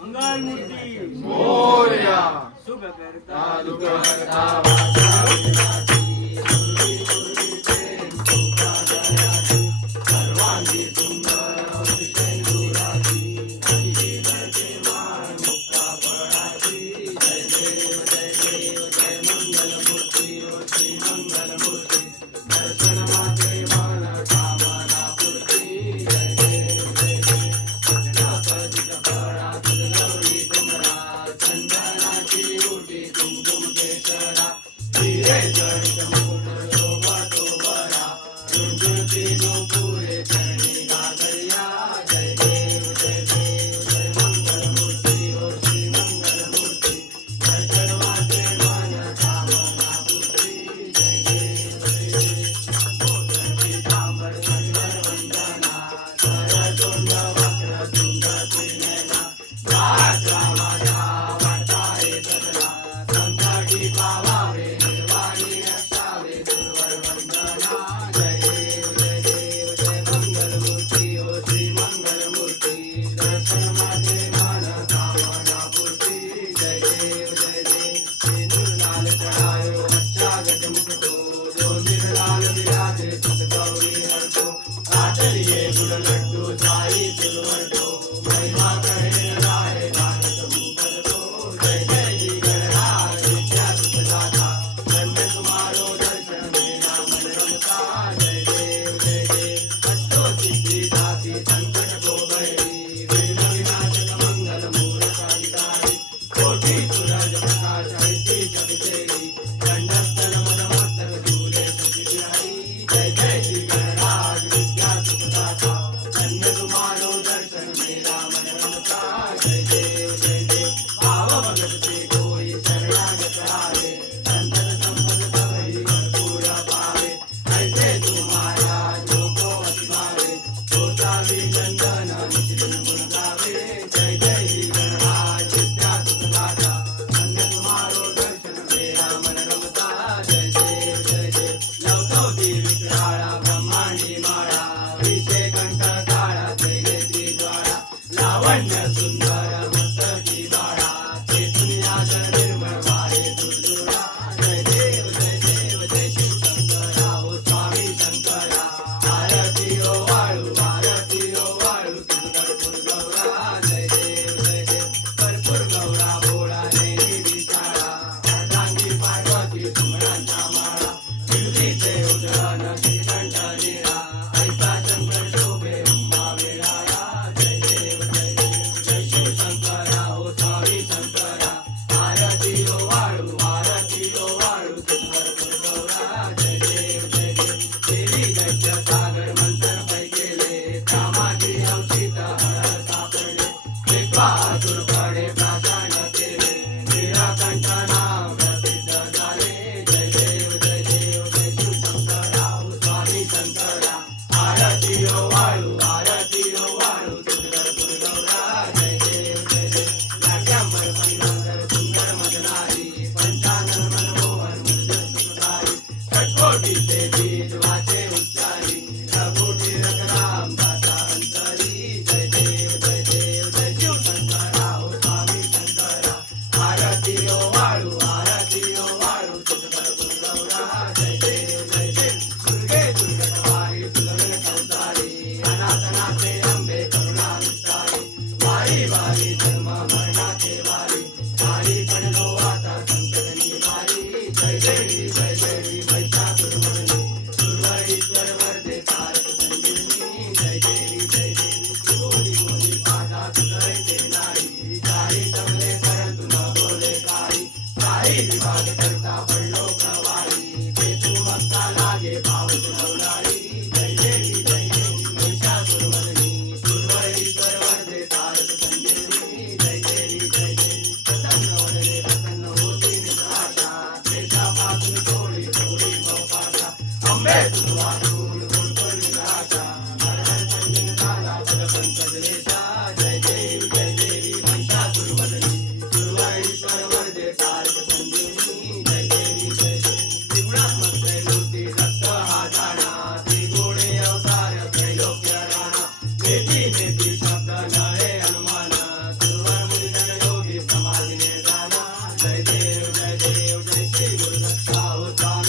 मंगलमूर्ती मोरया शुभ करता दुःख हरता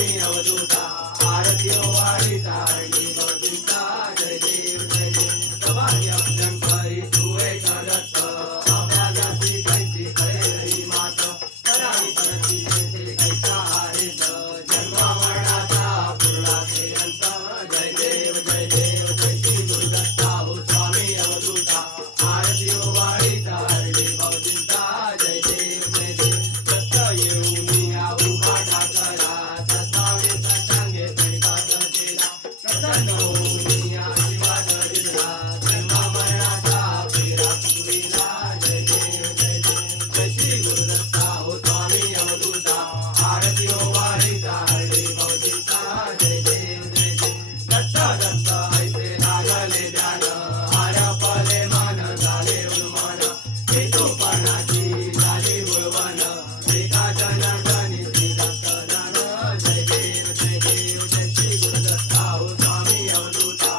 स्वामी अवधूता आरती ओवाळी तारणी भवतींचा जय देव जय देव सभायज्ञं करी सुवे दत्त अभ्यासी कैसी कैरी मात पराणी परती जेथे कैसा आहे जन्म मरणाचा पूर्णाचे अंत जय देव जय देव जय श्री गुरुदत्ता हो स्वामी अवधूता आरती ओवाळी तारणी भवतींचा जय देव जय देव दत्त येऊन या उभा ठाकरा सत्तावे सत्संगे प्रणिपात केला प्रसन्न होऊन या आशीर्वाद दिला जन्म मरणाचा फेरा चुकविला जय देव जय देव जय श्री गुरुदत्ता हो स्वामी अवधूता आरती ओवाळी तारणी भवतींचा जय देव जय देव दत्त दत्त ऐसे लागले ध्यान आरपले मन झाले उन्मान हेतूपणाची झाली गुळवण एका जनार्दनी श्री दत्तधन जय देव जय देव जय श्री गुरुदत्ता हो स्वामी अवधूता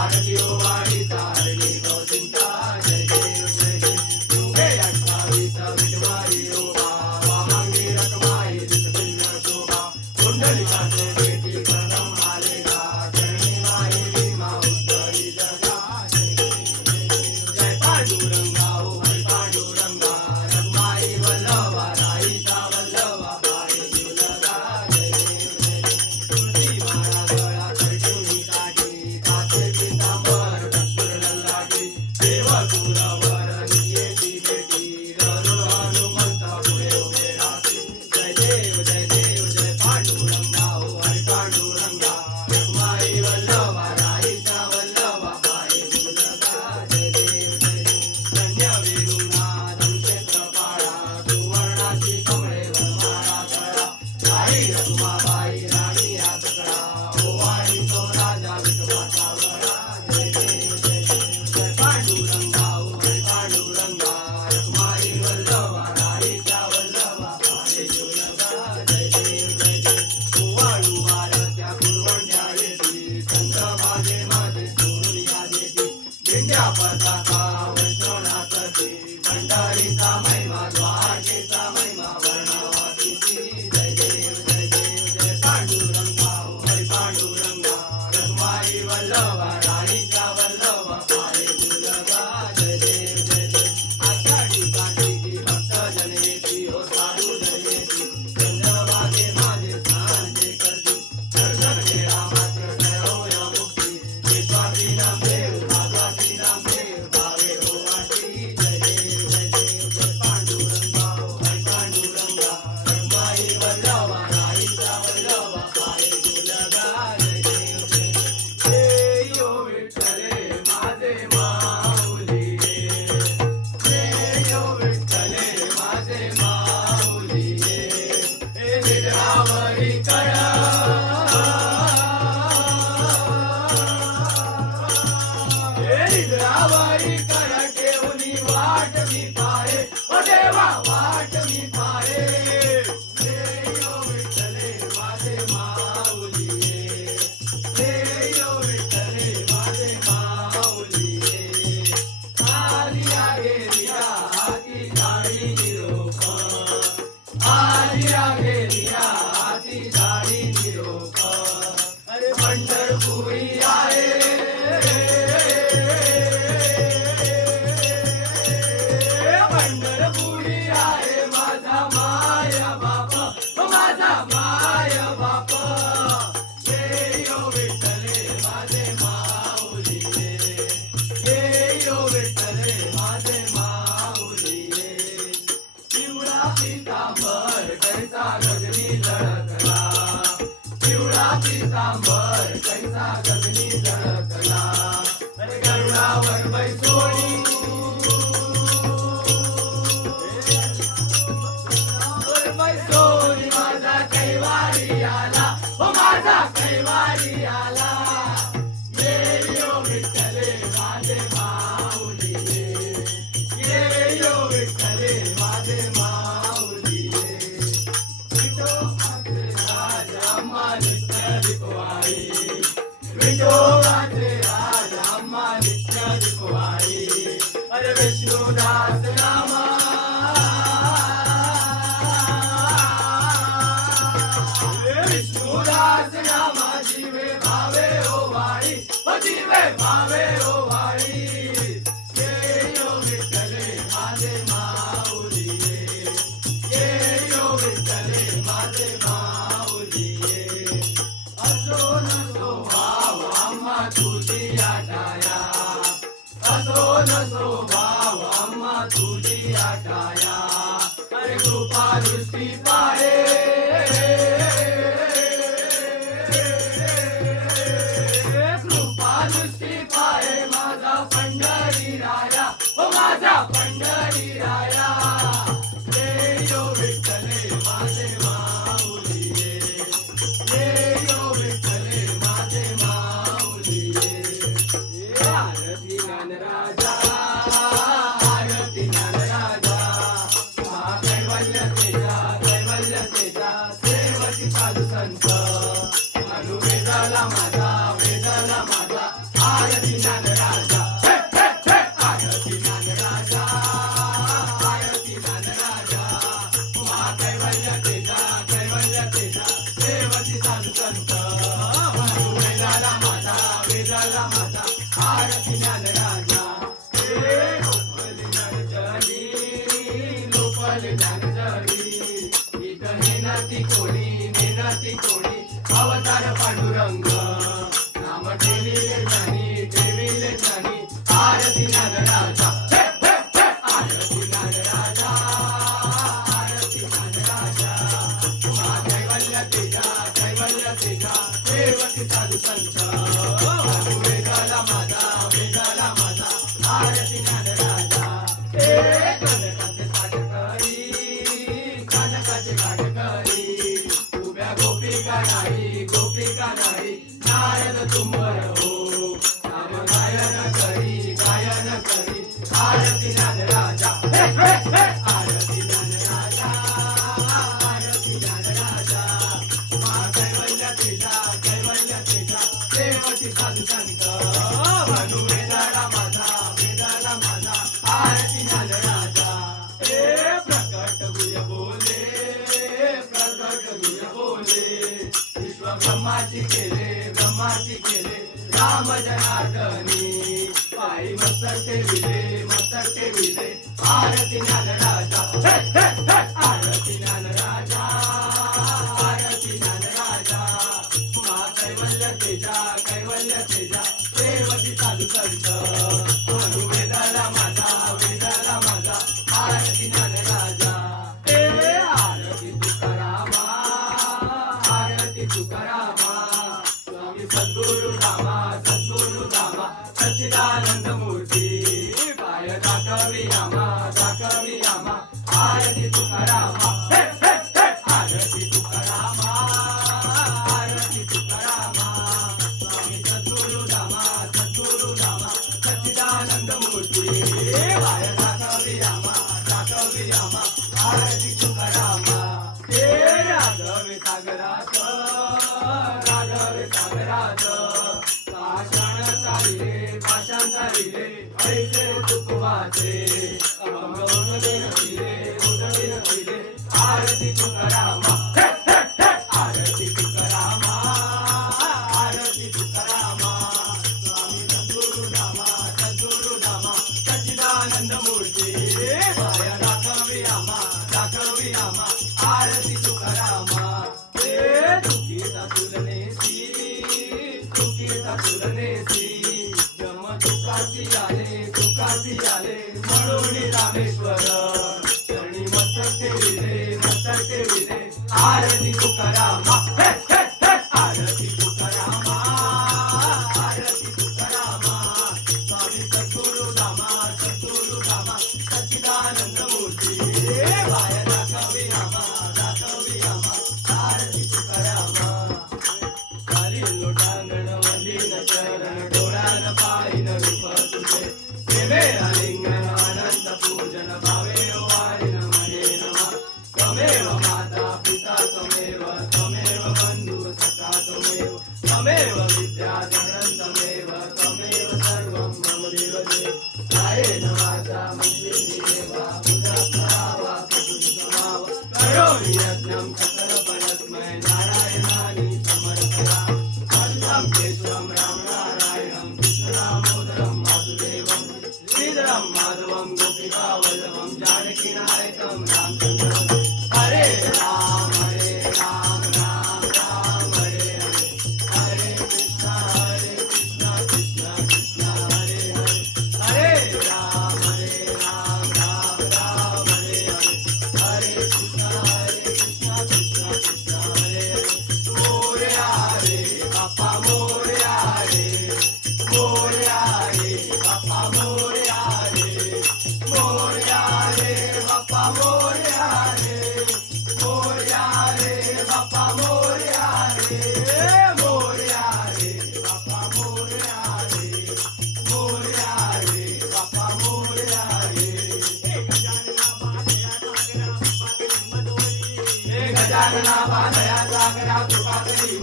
आरती ओवाळी तारणी भवतींचा जय देव जय देव युगे 28 विठवाई योगा वामांगी रखमाई दिसभिन्न शोभा कुंडलिकाचे भेटी प्रथम आलेगा चरणी माई भीमा उत्तरी जगा जय देव जय देव जय पांडुरंगा हो हरी पांडुरंगा रखमाई वल्लभा राईचा वल्लभा पाणी जीवलगा जय देव जय देव तुळशी माळा गळा करटुनी काठी काचे पितांबर कस्तुर ललाटी देव कुरवर नित्येची भेटी ररुळ हनुमंत पुढे उभे राहती जय देव जय देव जय पांडुरंगा हो हरी पांडुरंगा रखमाई वल्लभा राईचा वल्लभा पाणी जीवलगा जय देव जय देव धन्य वेणुनाद क्षेत्रपाळा सुवर्णाची कमळे वनमाळा गळा आई रखुमाबाई राणी या तकडा ओवाळी तो राजा विठोबाचा गळा जय देव जय देव जय पांडुरंगा हो हरी पांडुरंगा रखमाई वल्लभा राईचा वल्लभा पाणी जीवलगा जय देव जय देव ओवाळू वारत्या कुरवंड्या येती चंद्रभागे मध्ये सोडून या देती दिंड्या पताका वैष्णवनाथी भंडारीचा महिमा द्वारकेचा महिमा वर्णवातीची जय देव जय देव जय पांडुरंगा हो हरी पांडुरंगा रखमाई वल्लभा राणीच्या वल्लभा पाणी जीवलगा जय देव जय देव आषाढी कार्तिकी भक्तजन येती हो साधू जन येती चंद्रभागे माझे स्नान जे करती दर्शन घेणा मात्र ठरवूया मुक्ती विश्वासी नाम देव भागवती नाम देव भावे हो वाटी जय देव जय देव जय पांडुरंगा हो हरी पांडुरंगा रखमाई वल्लभा राईचा वल्लभा पाणी जीवलगा जय देव जय देव जय यो विठ्ठले माझे माऊली जय यो विठ्ठले माझे माऊली हे निद्रावरी कळा निद्रावरी कळा ठेवली वाट मी पाहे ओ देवा वाट मी पाहे जय यो विठ्ठले माझे माऊली जय यो विठ्ठले माझे माऊली आलिया गेलिया हाती झाडी निरोप आलिया गेलिया हाती झाडी निरोप अरे पंढरपुरी आहे पंढरपुरी आहे माझा माया बाप माझा माया बाप जय यो विठ्ठले माझे माऊली जय यो विठ्ठले माझे माऊली पिवळा पितांबर कैसा गगनी झळकला पिवळा पितांबर कैसा गगनी झळकला अरे गरुडावर बैसोनी बैसोनी माझा कैवारी आला हो माझा कैवारी आला जय यो विठ्ठले माझे माऊली जय यो विठ्ठले माझे माऊली विठोबाचे राजा अम्मा नित्य दिपवाळी विठोबाचे राजा अम्मा नित्य दिपवाळी अरे विष्णुदास नामा विष्णुदास वासना जीवे भावे ओवाळी जीवे भावे ओवाळी ये यो विठ्ठले माझे माऊली ये यो विठ्ठले माझे माऊली असो नसो भाव आम्हा तुझी आटाया असो नसो भाव आम्हा तुझी आटाया अरे कृपा दृष्टी पाहे माझा पंढरी राया ये यो विठ्ठले माझे माऊली ये यो विठ्ठले माझे माऊली आरती ज्ञानराजा आरती ज्ञानराजा कैवल्य तेजा सेवती साधू संत मनु वेदाला माझा आरती ज्ञानराजा आरती ज्ञानराजा लोपल ज्ञानजरी इथं नेनाती कोणी अवतार पांडुरंग नाम ठेविले जाणी आरती ज्ञानराजा आरती ज्ञानराजा आरती ज्ञानराजा कैवल्य तेजा सेवती साधू संत वेदाला माझा आरती ज्ञानराजा कनकाचे काटकरी उभ्या गोपिका नाही नारद तुंबर हो नाम गायन करी आरती ज्ञानराजा आरती ज्ञानराजा आरती ज्ञानराजा कैवल्य तेजा सेवती साधू संत मनु वेदाला माझा आरती ज्ञानराजा प्रकट गुय बोले विश्व ब्रह्माची केले राम जनार्दनी पायी मस्तक ठेविले आरती ज्ञानराजा आरती ज्ञानराजा आरती ज्ञानराजा कैवल्य तेजा सेवती साधू संत मनु वेदाला माझा आरती ज्ञानराजा आरती तुकारामा स्वामी सद्गुरु रामा सच्चिदानंद मूर्ती पाय दाखवी आमा आरती तुकारामा आरती तुकारामा स्वामी सद्गुरु रामा सच्चिदानंद मूर्ती पाय दाखवी आमा आरती तुकारामा राघवे सागरात पाषाण चालिले ऐसे तुकवाचे अभंग उठविले आरती तुकारामा आरती तुकारामा स्वामी सद्गुरु रामा सच्चिदानंद मूर्ती पाय दाखवी आमा आरती तुकारामा दुखीता तुलनेसी जम दुखाची आले म्हणून रामेश्वर चरणी मस्तक ठेविले आरती तुकारामा आरती तुकारामा स्वामी सद्गुरु रामा सच्चिदानंद मूर्ती पाय दाखवी आमा आरती तुकारामा खाली लोटांगण वंदीन चरण डोळ्यान पाहिन रूप तुझे सेवे आलिंगन अनंत पूजन भावे वारिन मने नमः त्वमेव माता पिता त्वमेव बंधु सखा त्वमेव विद्याधरं त्वमेव सर्वं मम देवदेव कायेन वाचा मन्त्रेण पूजा करावा करोमि यज्ञं सकलफलस्मै नारायणानि समर्पयामि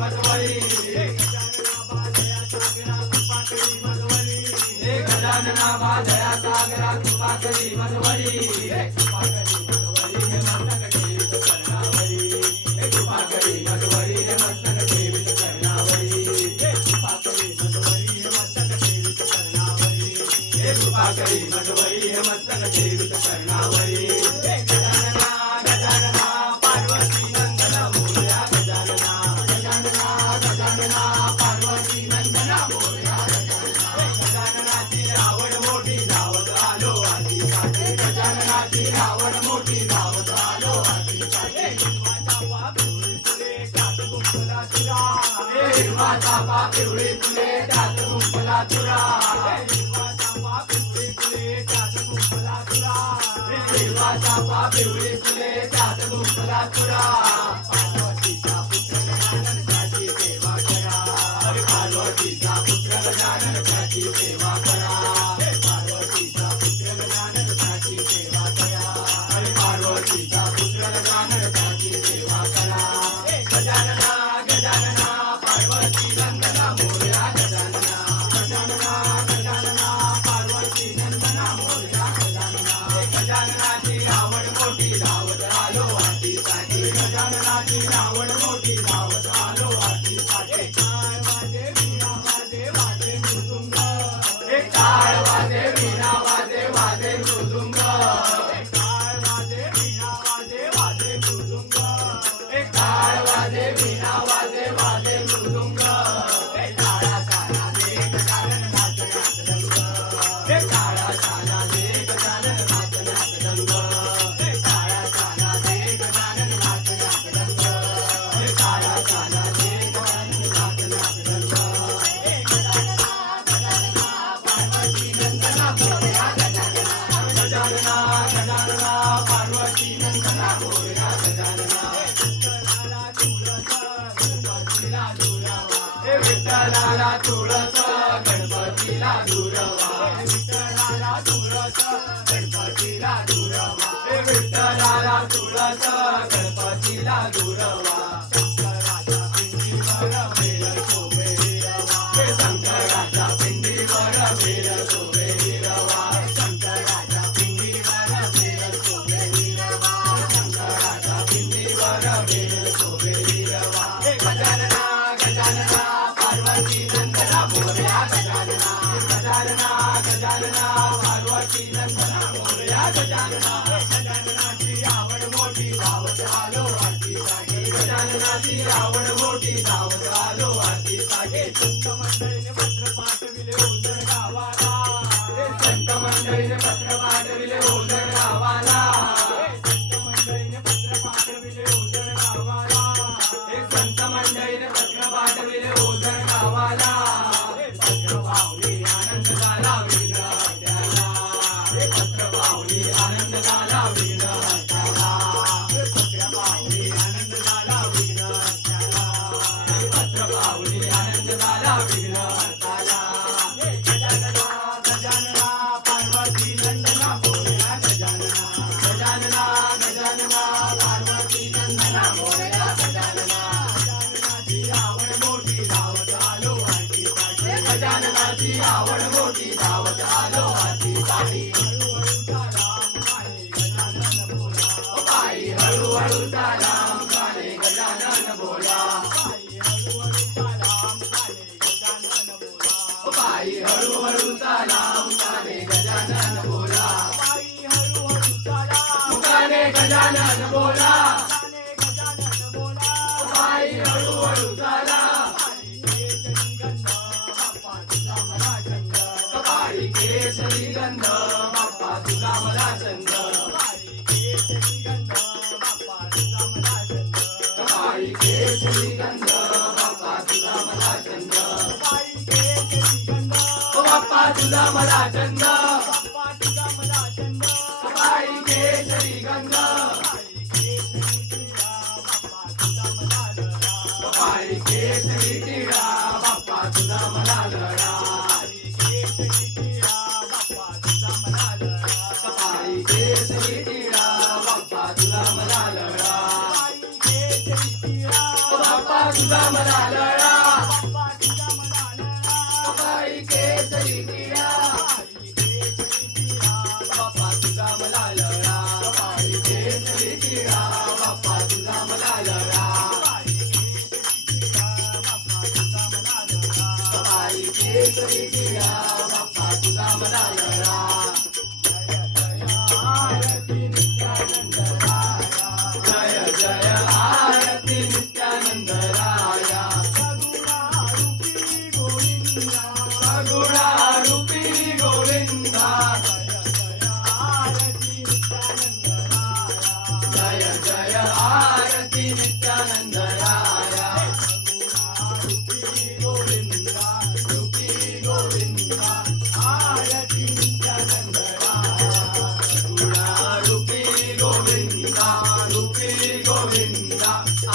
मधवरी गजानना बाधया सागरा कृपा करी मधवरी कृपा करी मधवरी हे मस्तक ठेवीत कर्णावरी कृपा करी मधवरी हे मस्तक ठेवीत कर्णावरी कृपा करी मधवरी हे मस्तक ठेवीत कर्णावरी कृपा करी मधवरी हे मस्तक ठेवीत कर्णावरी गजानना गजानना पार्वती नंदन मोरया गजानना गजानना गजानना पार्वती नंदन मोरया गजाननाची आवड मोठी धावत आलो आधी काठी गजाननाची आवड मोठी धावत आलो आधी काठी हिरवा चाफा पिवळी फुले त्यात गुंफला तुरा हिरवा चाफा पिवळी फुले त्यात गुंफला तुरा हिरवा चाफा पिवळी फुले त्यात गुंफला तुरा पार्वतीचा पुत्र गजानन त्याची सेवा करा पार्वतीचा पुत्र गजानन त्याची सेवा करा पार्वतीचा पुत्र गजानन त्याची सेवा करा पार्वतीचा पुत्र गजानन त्याची सेवा करा गजानना गजानना पार्वती नंदना मोरया गजानना गजानना गजानना पार्वती नंदना मोरया गजानना गजाननाची आवड मोठी धावत आलो आरतीसाठी गजाननाची आवड मोठी धावत आलो आरतीसाठी टाळ वाजे वीणा वाजे वाजे मृदुंग टाळ वाजे वीणा वाजे वाजे मृदुंग टाळ वाजे वीणा वाजे वाजे मृदुंग टाळ वाजे वीणा वाजे वाजे मृदुंग टाळा ताला दे गजानन नाचण्यात रंग टाळा ताला दे गजानन नाचण्यात रंग टाळा ताला दे गजानन नाचण्यात रंग टाळा ताला दे गजानन नाचण्यात रंग गजानना गजानना पार्वती नंदना मोरया गजानना गजानना गजानना पार्वती नंदना मोरया गजानना विठ्ठलाला तुळस गणपतीला दुरवा विठ्ठलाला तुळस गणपतीला दुरवा विठ्ठलाला तुळस गणपतीला दुरवा शंकराच्या पिंडीवर बेल शोभे हिरवा शंकराच्या पिंडीवर बेल शोभे हिरवा शंकराच्या पिंडीवर बेल शोभे हिरवा शंकराच्या पिंडीवर बेल शोभे हिरवा गजानना गजानना पार्वती नंदना मोरया गजानना गजानना गजानना पार्वती नंदना मोरया गजानना गजाननाची आवड मोठी धावत आलो आरतीसाठी गजाननाची आवड मोठी धावत आलो आरतीसाठी संत मंडळीने पत्र पाठविले ओझर गावाला संत मंडळीने पत्र पाठविले ओझर गावाला संत मंडळीने पत्र पाठविले ओझर गावाला संत मंडळीने पत्र पाठविले ओझर गावाला पत्र पाहुणे आनंद झाला विघ्न हटायला पत्र पाहुणे आनंद झाला विघ्न हटायला पत्र पाहुणे आनंद झाला विघ्न हटायला पत्र पाहुणे आनंद झाला विघ्न हटायला गजानना गजानना पार्वती नंदना मोरया गजानना गजानना गजानना पार्वती नंदना मोरया गजानना गजाननाची आवड मोठी धावत आलो आरतीसाठी गजाननाची आवड मोठी धावत आलो आरतीसाठी हळूहळू राम गाणे गजानन बोला बाई हळूहळू राम गाणे गजानन बोला गाणे गजानन बोला बाई हळूहळू बाई केसरी गंध बाप्पा तुला मला चंद बाई केसरी गंध बाप्पा तुला मला चंद बाप्पा तुला मला चंद बाई केसरी गंध बाई केसरी टिळा बाप्पा तुला मला लढा बाई केसरी टिळा बाप्पा तुला मला लढा बाप्पा तुला मला लढा केसरी किया बाप्पा तुझा मला लळा आरती नित्यानंद राया जय जय आरती नित्यानंद राया सगुणारूपी गोविंदा सगुणारूपी गोविंदा जय जय आरती नित्यानंद राया जय जय आरती नित्यानंद राया रूपी गोविंदा रूपी गोविंदा रूपी गोविंदा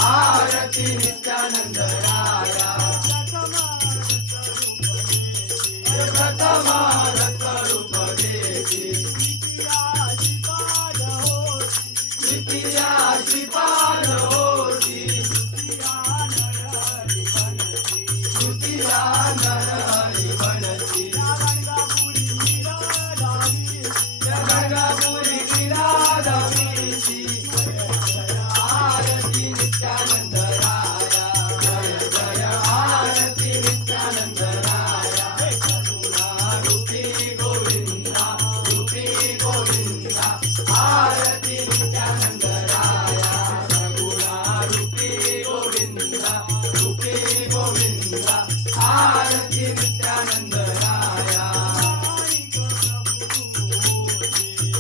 आरती नित्यानंद राया प्रथमारत रूप देती द्वितीया श्रीपाद होती तृतीया नरहरी बनती गंगापुरी लीलाधवीची आरती नित्यानंद राया जय जय आरती नित्यानंद राया रूपी गोविंदा आरती नित्यानंद राया रूपी गोविंदा आरती नित्यानंद राया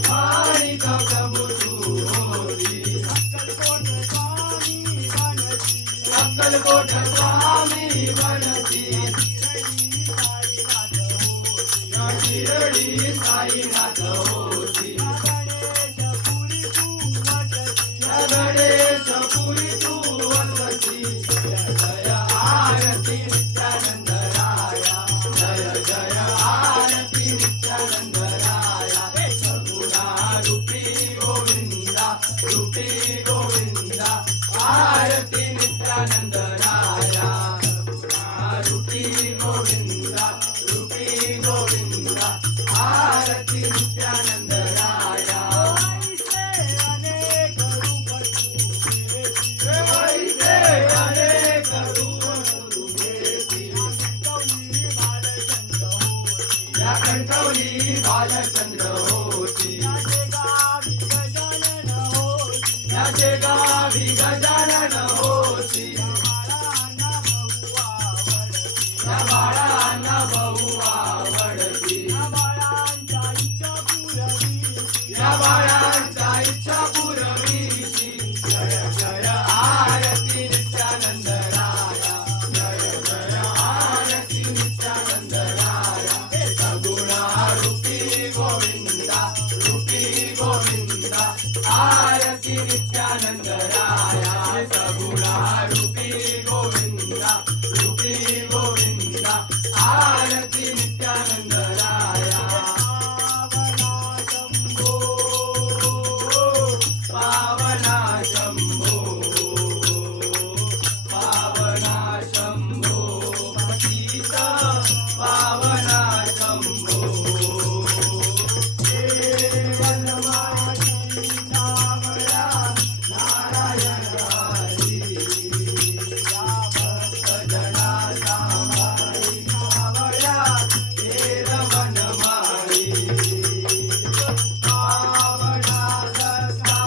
माणिक प्रभु तू होती अक्कलकोट स्वामी बनती शिरडी साईनाथ होती गणेश पुरी तू वसती जय जय आरती नित्यानंद राया जय जय आरती नित्यानंद राया सगुणारूपी गोविंदा आरती नित्यानंद राया सगुणारूपी गोविंदा आरती नित्यानंद राया वैसे अनेक रूप तू घेती या कंठवली बालचंद्र होती याचे गावी गजानन होती या बाळांना बहु आवडती या बाळांच्या इच्छा पुरवीची जय जय आरती नित्यानंद राया जय जय आरती नित्यानंद राया सगुणारूपी गोविंदा आरती नित्यानंद राया सगुणारूपी गोविंदा आरती नित्यानंद राया पावना शंभो पतित पावना शंभो नारायण हरी भक्तजना सांभाळी मावळ्या हेर मनमाळी पावना दत्ता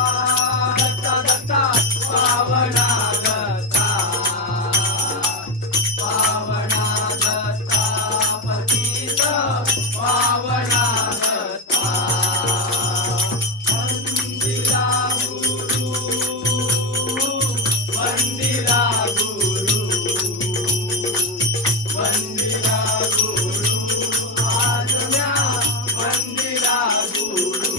दत्ता दत्ता पावना दत्ता पतित पावना दत्ता वंदिला गुरु आज्ञा वंदिला गुरु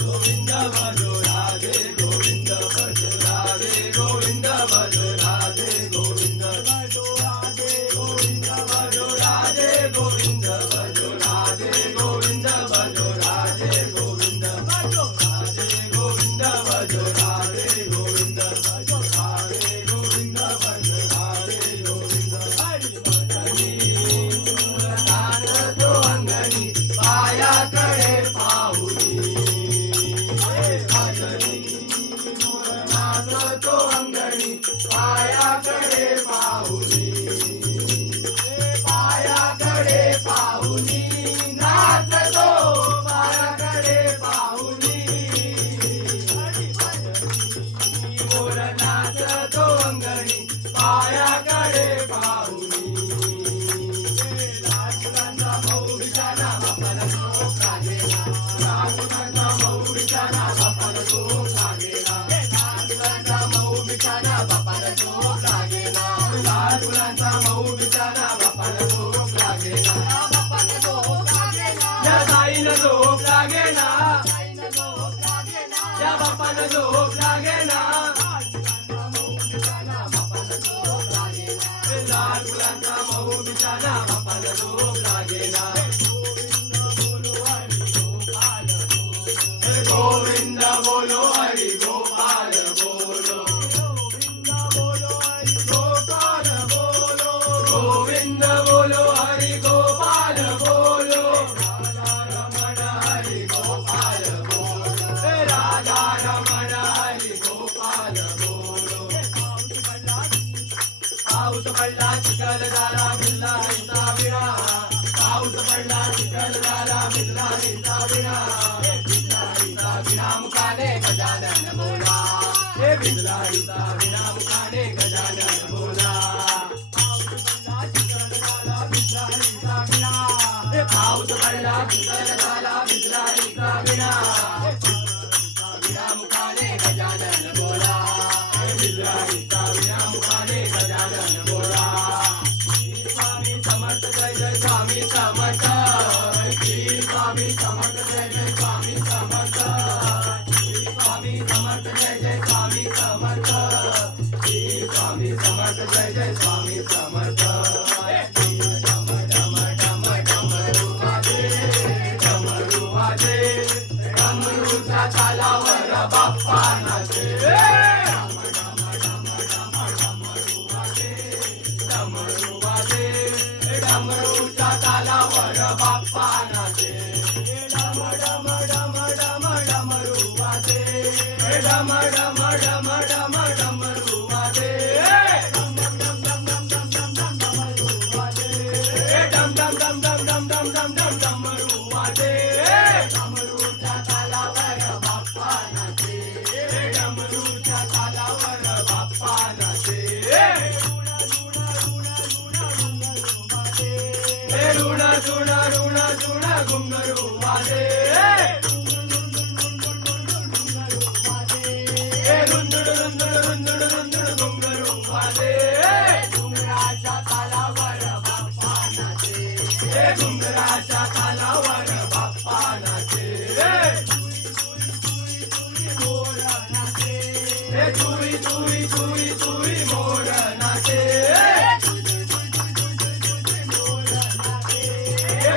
गोविंद भजो राधे गोविंद भजो राधे गोविंद भजो राधे गोविंद भजो राधे गोविंद भजो राधे गोविंद भजो राधे गोविंद भजो राधे गोविंद भजो राधे गोविंद भजो राधे गोविंद भजो राधे गोविंद भजो राधे गोविंद बापाला झोप लागेना लाल फुलांचा मऊ बिछाना बापाला झोप लागेना गोविंद बोलो हरी गोपाल बोलो गोविंद बोलो हरी गोपाल बोलो रमण हरी गोपाल बोलो राधा रमण हरी गोपाल बोलो पाऊस पडला चिखल झाला भिजला हिंसा विना पाऊस पडला चिखल झाला भिजला हिंसा विना विनामुखाने गजानन बोला हे भिजला हिंसा विनामुखाने गजानन बोला हे पाऊस पडला चिखल झाला भिजला हिंसा विना विनामुखाने गजानन बोला हे भिजला हिंसा विनामुखाने गजानन बोला स्वामी समर्थ जय जय स्वामी समर्थ स्वामी समर्थ जय जय स्वामी समर्थ स्वामी समर्थ जय जय स्वामी समर्थ स्वामी समर्थ जय जय स्वामी समर्थ डमरू वाजे डमरूच्या तालावर बाप्पा नाचे डमरू वाजे डमरूच्या तालावर बाप्पा नाचे डम डम डम डम डमरू वाजे डम डम डम डम डमरू वाजे डम डम डम डम डम डमरू वाजे डम डम डम डम डम डमरू वाजे डमरूच्या तालावर बाप्पा नाचे डमरूच्या तालावर बाप्पा नाचे ऋण ऋण ऋण ऋण घुंगरू वाजे रुंदुड रुंदुड रुंदुड रुंदुड घुंगरू वाजे घुंगराच्या तालावर बाप्पा नाचे घुंगराच्या तालावर बाप्पा नाचे चुई चुई चुई चुई मोर नाचे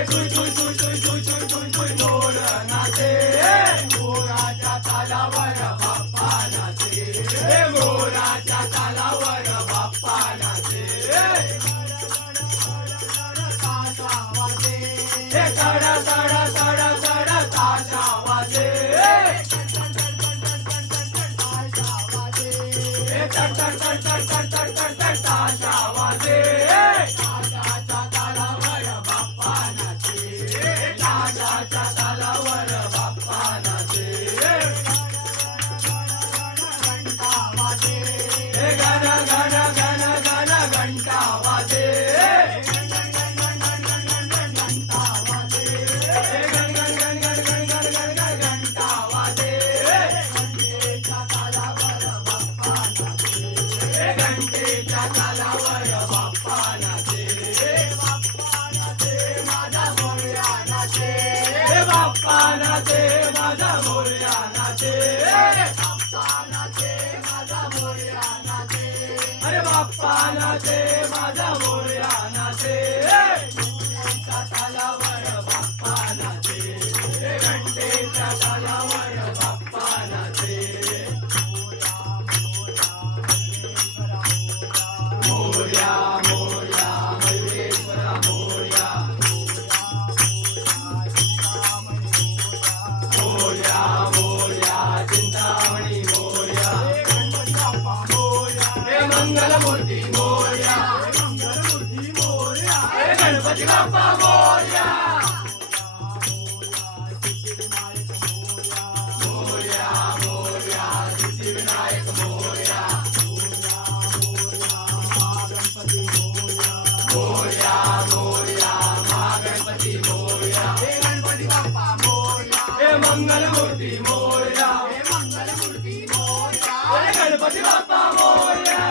चुई चुई चुई चुई चुई चुई चुई चुई मोर नाचे मोराच्या तालावर बाप्पा नाचे मोराच्या तालावर बाप्पा नाचे सडा सडा सडा सडा ताशा वाजे तर तर तर तर तर तर तर तर ताशा वाजे ताशाच्या तालावर बाप्पा नाचे ताशाच्या तालावर बाप्पा नाचे घन घन घन घन घंटा वाजे घन घन घन घन घन घंटा वाजे घंटेच्या तालावर बाप्पा नाचे घंटेच्या तालावर बाप्पा नाचे माझा मोरया नाचे बाप्पा नाचे माझा मोरया नाचे बाप्पा नाचे माझा मोरया नाचे अरे बाप्पा नाचे माझा मोरया नाचे घंटेच्या तालावर बाप्पा नाचे घंटेच्या तालावर बाप्पा नाचे मोरया मोरया मल्लेश्वरा मोरया मोरया मोरया चिंतामणी मोरया हे मंगलमूर्ती मोरया हे गणपती बाप्पा मोरया मोरया मोरया सिद्धिविनायक मोरया मोरया मोरया महागणपती मोरया हे गणपती बाप्पा मोरया हे मंगलमूर्ती मोरया हे मंगलमूर्ती मोरया हे गणपती बाप्पा मोरया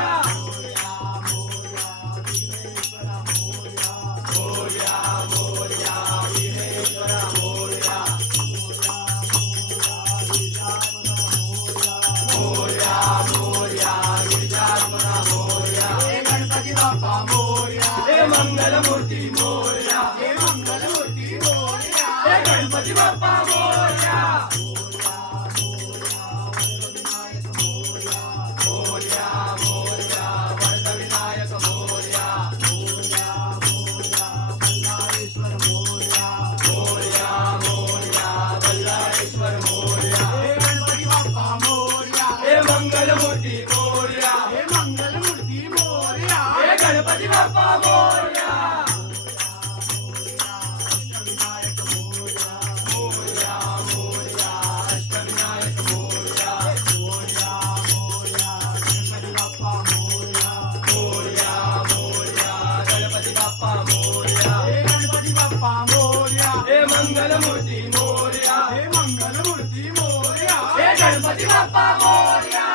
मोरया मोरया विघ्नेश्वरा मोरया मंगलमूर्ती मोरया हे मंगलमूर्ती मोरया हे गणपती बाप्पा मोरया मोरया मोरया वरदविनायक मोरया बल्लाळेश्वर मोरया मोरया मोरया बल्लाळेश्वर मोरया हे गणपती बाप्पा मोरया हे मंगलमूर्ती मोरया हे मंगलमूर्ती मोरया हे गणपती बाप्पा मोरया अष्टविनायक मोरया मोरया मोरया अष्टविनायक मोरया मोरया मोरया गणपती बाप्पा मोरया मोरया मोरया गणपती बाप्पा मोरया हे गणपती बाप्पा मोरया हे मंगलमूर्ती मोरया हे मंगलमूर्ती मोरया हे गणपती बाप्पा मोरया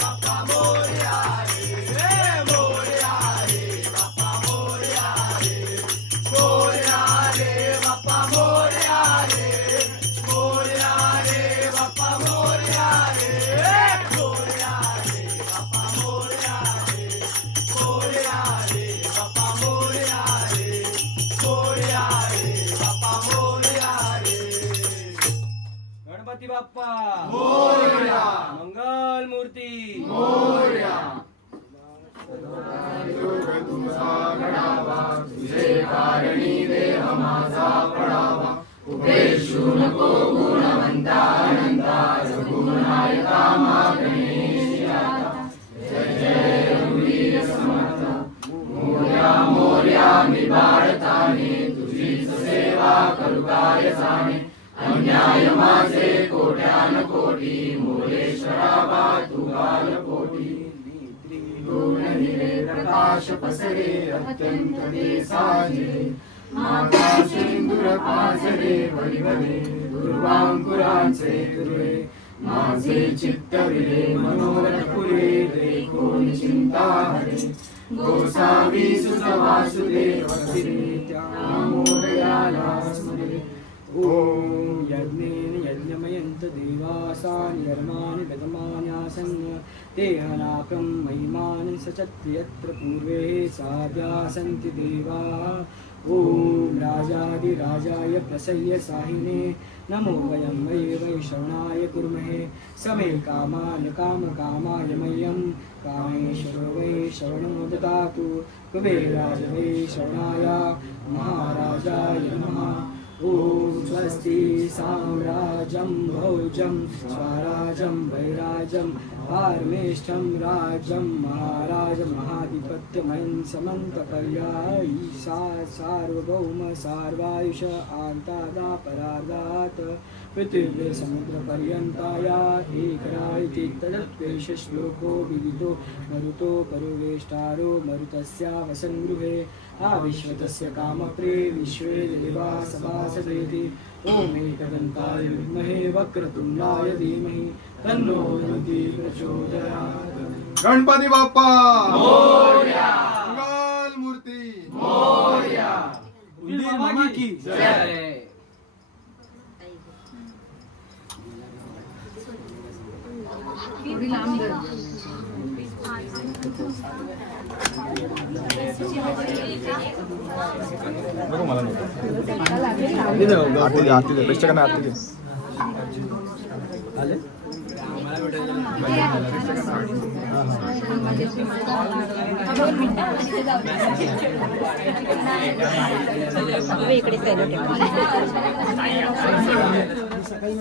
बाप्पा मोरया रे मोरया रे बाप्पा मोरया रे मोरया रे बाप्पा मोरया रे मोरया रे बाप्पा मोरया रे मोरया रे बाप्पा मोरया रे मोरया रे बाप्पा मोरया रे मोरया रे बाप्पा मोरया रे गणपती बाप्पा मोरया मंगल मूर्ती मोरया तुझे कारणी देह माझा पडावा उभेशू नको गुणवंता अनंता रघुनायका मागणे आता जय जय रघुवीर समर्थ मोरया मोरया मी बाळताने तुझीच सेवा करू काय जाणे अन्याय माझे कोट्यान कोटी मोरेश्वरा बा तू पोटी दोन हिरे प्रकाश पसरे अत्यंत ते साजे माता सिंदूर पाजरे वरिवरे दुर्वांकुरांचे दुर्वे माझे चित्त विरे मनोरथ पुरे देखून चिंता हरे गोसावी सुत वासुदेव हरे त्या मोरयाला स्मरे ओम यज्ञेन यज्ञमयन्त देवासान् यर्माणि गतमान्यासन् ते अनाकं महिमान् सचत्य यत्र पूर्वे साध्या सन्ति देवाः ओम राजाधिराजाय प्रसह्य साहिने नमो वयं वै श्रवणाय कुर्महे समे कामान् कामकामाय मह्यं कामेश्वरो वै श्रवणो ददातु कुबेराज वै श्रवणाय महाराजाय नमः ओम स्वस्ति साम्राज्यं भोजं स्वराजं वैराजं पारमेष्ठं राज्यं महाराज महाधिपत्यमयं समन्तपर्यायी सार्वभौम सार्वायुष आन्तादा परार्धात् पृथिव्ये समुद्रपर्यन्ताया एकरायति तदत्वेष श्लोको विदितो मरुतो परुवेष्टारो मरुतस्या वसङ्गृहे आविश्वतस्य कामप्रे विश्वे देवा सभासदेति ओम एकदन्ताय विद्महे वक्रतुण्डाय धीमहि तन्नो दन्ति प्रचोदयात् गणपती बाप्पा मोरया मंगल मूर्ती मोरया उंदीर मामा की जय आरती दे प्रेक्षकांना आरती दे इकडे